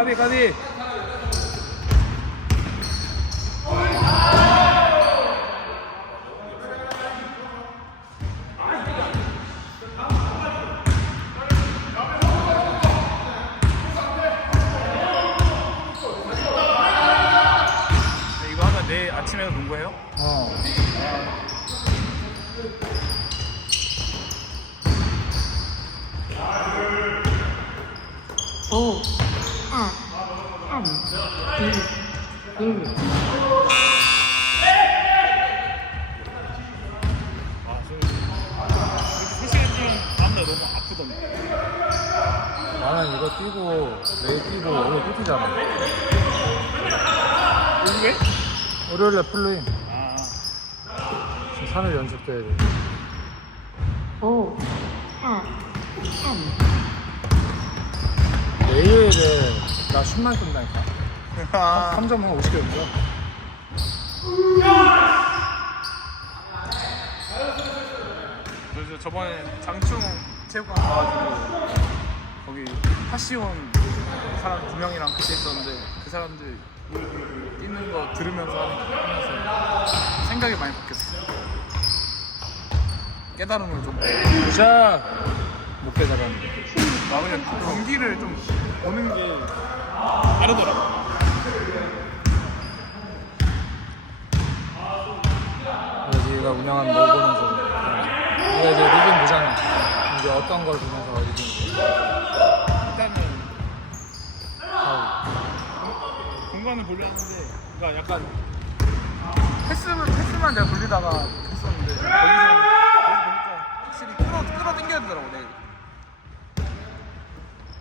까비 까비 이거 하면 내일 아침에도 농구해요? 어 오, 사, 삼, 이, 일. 아, 저 이렇게 3시간쯤 가는데 너무 아프던데. 나는 이거 뛰고 내일 뛰고 오늘 또 뛰잖아. 왜? 월요일에 풀루임. 아, 지금 3일 연속 돼야 돼. 오, 사, 삼, 내일에 나 10만 뜬다니까. 아. 3점 한 50개 던져 저, 저 저번에 장충 체육관 가가지고 거기 파시온 사람 두 명이랑 같이 있었는데 그 사람들 뛰는 거 들으면서 하면서 생각이 많이 바뀌었어요. 깨달음을 좀. 굿샷 못 깨달았는데 아 그냥 경기를 좀 보는 게 다르더라고. 그래서 네가 운영하는 뭘 보면서 네가 이제 리듬 보잖아 이제 어떤 걸 보면서 리듬 일단은 공간을 보려는데 그러니까 약간 패스만 패스만 제가 돌리다가 했었는데 거기서 보니까 확실히 끌어 끌어 당겨야 되더라고.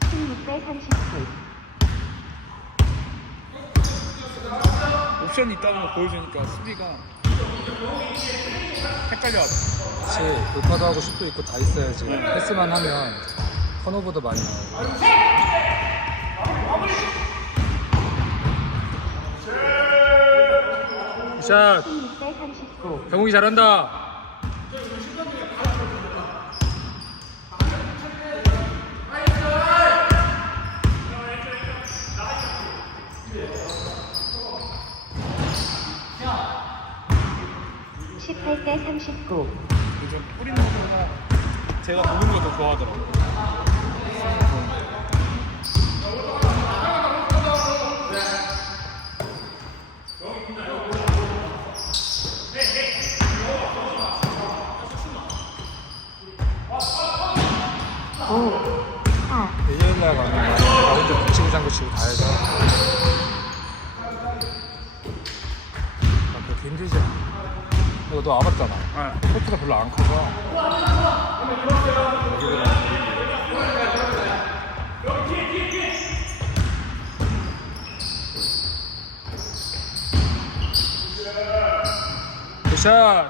16대 39. 옵션이 있다는 걸 보여주니까 수비가 헷갈려. 그치 돌파도 하고 슛도 있고 다 있어야지 패스만 하면 턴오버도 많이 나오고 16대 39. 병욱이 잘한다 십팔 대 삼십구. 요즘 뿌리는 것보다 제가 보는 걸 더 좋아하더라고. 오, 사, 일요일날 가면 나 혼자 붙이고 장구 치고 다 해서 나 그렇게 힘들지 않아 이거 너 와봤잖아. 네. 코트가 별로 안 커서. 여기들은 굿샷!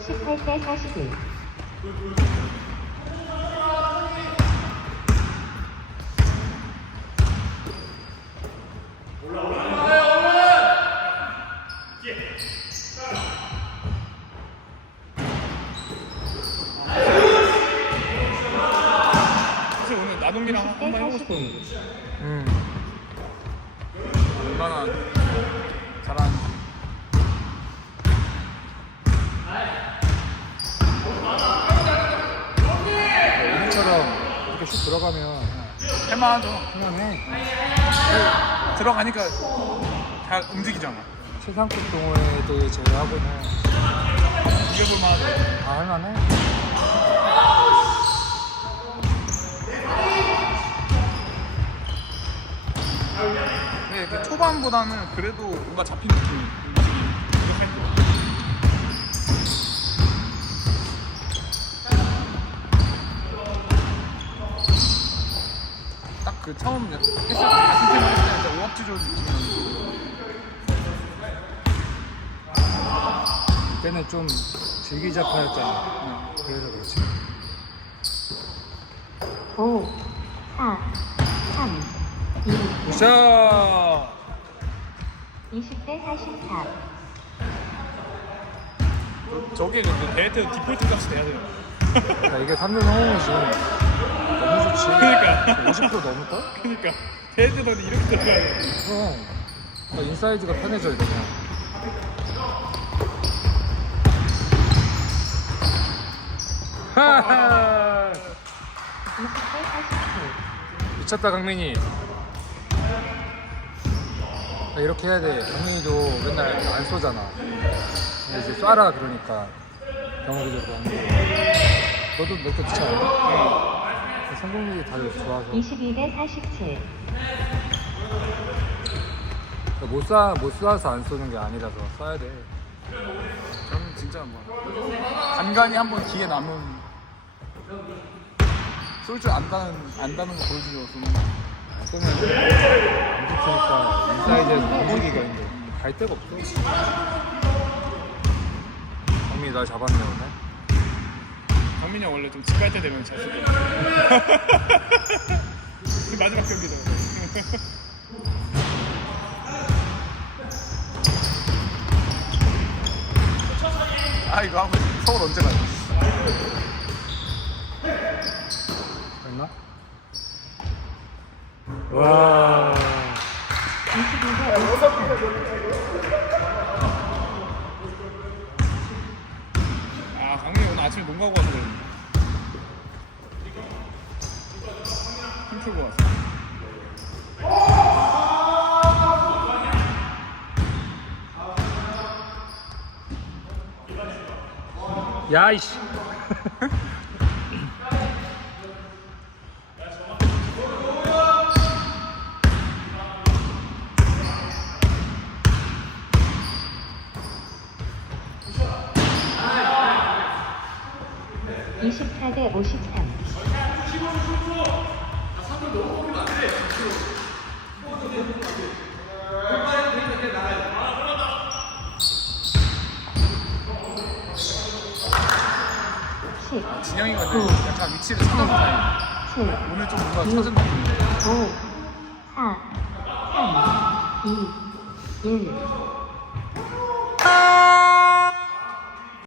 18대 41. 싶었는데 음. 얼마나 잘하는지. 이렇게 슛 들어가면 할만하죠. 그냥해 들어가니까 잘 움직이잖아. 최상급 동호회들 제외하고는 이겨볼 만하죠. 다 할만해 네, 그 초반보다는 그래도 뭔가 잡힌 느낌이 움직임이 부족할 것 같아요. 딱그 처음 했을 때 같은 팀을 했을 때 오합지졸 느낌이었는데 그때는 좀 줄기잡하였잖아. 그래서 그렇지. 오, 이, 굿샷 이십 대 사십사. 저게 근데 대회 때 디폴트 값이 돼야 돼요. 야, 이게 3대 성공이지 너무 좋지 그러니까. 50% 넘을걸? 그러니까 헤드더니 이렇게 들어가야 돼. 그럼 그러니까 인사이드가 편해져야 돼 그냥 하하 20대 47 미쳤다 강민이 아, 이렇게 해야 돼. 강민이도 맨날 안 쏘잖아. 근데 이제 쏴라 그러니까 안 돼. 너도 몇개 넣지 않아? 성공률이 다들 좋아서. 22대 47 못 쏴, 못 쏴서 안 쏘는 게 아니라서 쏴야 돼. 저는 진짜 뭐 간간히 한번 기회 남은. 쏠 줄 안다는 안다는 거 보여주려고 쏘는 거. 쏘면 안 붙으니까 인사이드에서 움직이기가 있는데 갈 데가 없어 강민이 날 잡았네 오늘 강민이 형 원래 좀 집 갈 때 되면 잘 쏘거든. 마지막 경기잖아. 아 이거 한번 서울 언제 가요? 됐나? 와 22대 53아 강민이 오늘 아침에 농구 하고 와서 그랬는데. 힘 풀고 왔어. 야이씨 24대 53 10 진영이가 약간 위치를 찾아서 다행이다. 7 오늘 좀 뭔가 찾은 느낌인데 5 4 3 2 1